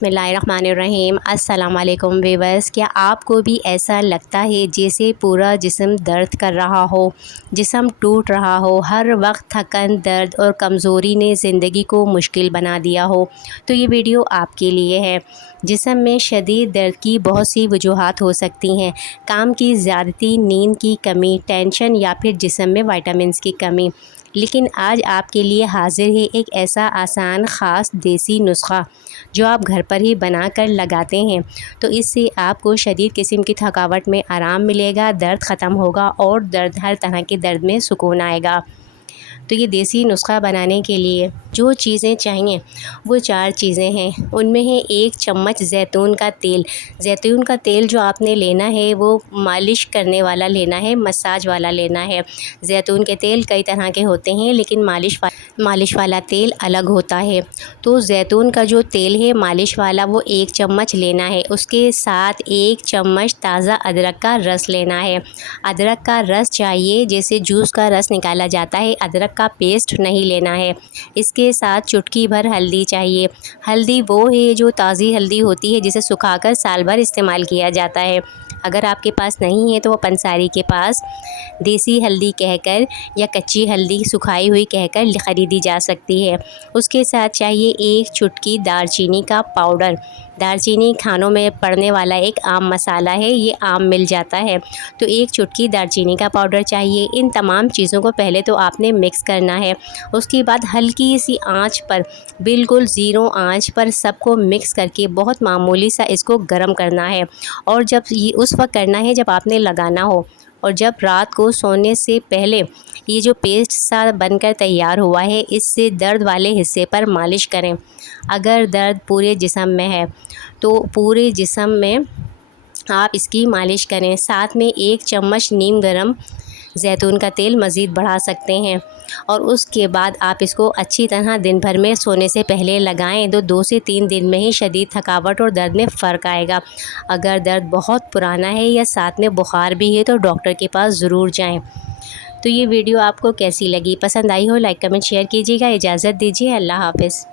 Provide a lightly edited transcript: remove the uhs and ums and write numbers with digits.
बिस्मिल्लाहिर्रहमानिर्रहीम। अस्सलाम वालेकुम व्यूअर्स। क्या आपको भी ऐसा लगता है जैसे पूरा जिस्म दर्द कर रहा हो, जिस्म टूट रहा हो, हर वक्त थकन, दर्द और कमज़ोरी ने ज़िंदगी को मुश्किल बना दिया हो? तो ये वीडियो आपके लिए है। जिस्म में शदीद दर्द की बहुत सी वजूहात हो सकती हैं। काम की ज़्यादती, नींद की कमी, टेंशन या फिर जिस्म में विटामिन्स की कमी। लेकिन आज आपके लिए हाजिर है एक ऐसा आसान ख़ास देसी नुस्खा जो आप घर पर ही बना कर लगाते हैं तो इससे आपको शदीद किस्म की थकावट में आराम मिलेगा, दर्द ख़त्म होगा और हर तरह के दर्द में सुकून आएगा। तो ये देसी नुस्खा बनाने के लिए जो चीज़ें चाहिए वो 4 चीज़ें हैं। उनमें है 1 चम्मच ज़ैतून का तेल। ज़ैतून का तेल जो आपने लेना है वो मालिश करने वाला लेना है, मसाज वाला लेना है। ज़ैतून के तेल कई तरह के होते हैं लेकिन मालिश वाला तेल अलग होता है। तो ज़ैतून का जो तेल है मालिश वाला वो 1 चम्मच लेना है। उसके साथ 1 चम्मच ताज़ा अदरक का रस लेना है। अदरक का रस चाहिए, जैसे जूस का रस निकाला जाता है, अदरक का पेस्ट नहीं लेना है। इसके साथ चुटकी भर हल्दी चाहिए। हल्दी वो है जो ताज़ी हल्दी होती है जिसे सुखाकर साल भर इस्तेमाल किया जाता है। अगर आपके पास नहीं है तो वो पंसारी के पास देसी हल्दी कहकर या कच्ची हल्दी सुखाई हुई कहकर ख़रीदी जा सकती है। उसके साथ चाहिए 1 चुटकी दालचीनी का पाउडर। दालचीनी खानों में पड़ने वाला एक आम मसाला है, ये आम मिल जाता है। तो 1 चुटकी दालचीनी का पाउडर चाहिए। इन तमाम चीज़ों को पहले तो आपने मिक्स करना है। उसके बाद हल्की सी आंच पर, बिल्कुल ज़ीरो आंच पर सबको मिक्स करके बहुत मामूली सा इसको गर्म करना है। और जब ये उस वक्त करना है जब आपने लगाना हो, और जब रात को सोने से पहले ये जो पेस्ट सा बनकर तैयार हुआ है इससे दर्द वाले हिस्से पर मालिश करें। अगर दर्द पूरे जिस्म में है तो पूरे जिस्म में आप इसकी मालिश करें। साथ में 1 चम्मच नीम गरम ज़ैतून का तेल मज़ीद बढ़ा सकते हैं। और उसके बाद आप इसको अच्छी तरह दिन भर में सोने से पहले लगाएं तो 2 से 3 दिन में ही शदीद थकावट और दर्द में फ़र्क आएगा। अगर दर्द बहुत पुराना है या साथ में बुखार भी है तो डॉक्टर के पास ज़रूर जाएं। तो ये वीडियो आपको कैसी लगी? पसंद आई हो लाइक कमेंट शेयर कीजिएगा। इजाज़त दीजिए। अल्लाह हाफ़िज़।